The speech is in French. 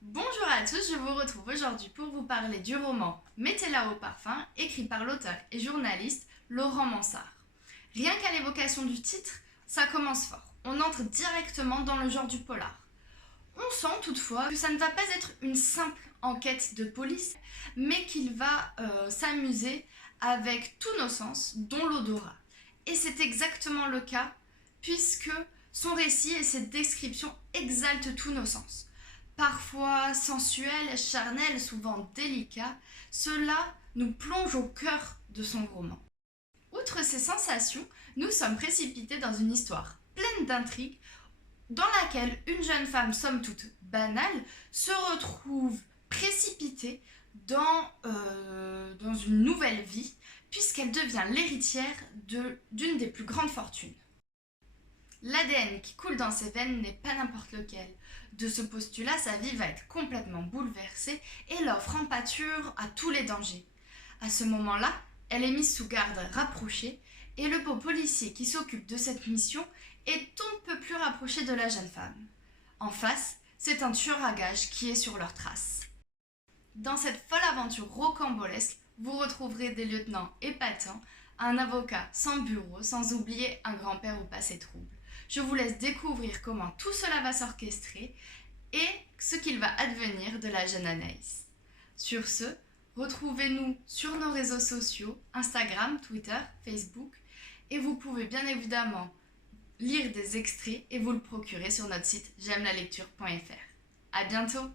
Bonjour à tous, je vous retrouve aujourd'hui pour vous parler du roman Mettez-la au parfum, écrit par l'auteur et journaliste Laurent Mansart. Rien qu'à l'évocation du titre, ça commence fort. On entre directement dans le genre du polar. On sent toutefois que ça ne va pas être une simple enquête de police, mais qu'il va s'amuser avec tous nos sens, dont l'odorat. Et c'est exactement le cas, puisque son récit et ses descriptions exaltent tous nos sens. Parfois sensuel, charnel, souvent délicat, cela nous plonge au cœur de son roman. Outre ces sensations, nous sommes précipités dans une histoire pleine d'intrigues dans laquelle une jeune femme, somme toute banale, se retrouve précipitée dans une nouvelle vie, puisqu'elle devient l'héritière d'une des plus grandes fortunes. L'ADN qui coule dans ses veines n'est pas n'importe lequel. De ce postulat, sa vie va être complètement bouleversée et l'offre en pâture à tous les dangers. À ce moment-là, elle est mise sous garde rapprochée et le beau policier qui s'occupe de cette mission est on ne peut plus rapproché de la jeune femme. En face, c'est un tueur à gages qui est sur leurs traces. Dans cette folle aventure rocambolesque, vous retrouverez des lieutenants épatants, un avocat sans bureau, sans oublier un grand-père au passé trouble. Je vous laisse découvrir comment tout cela va s'orchestrer et ce qu'il va advenir de la jeune Anaïs. Sur ce, retrouvez-nous sur nos réseaux sociaux, Instagram, Twitter, Facebook, et vous pouvez bien évidemment lire des extraits et vous le procurer sur notre site j'aime la lecture.fr. À bientôt!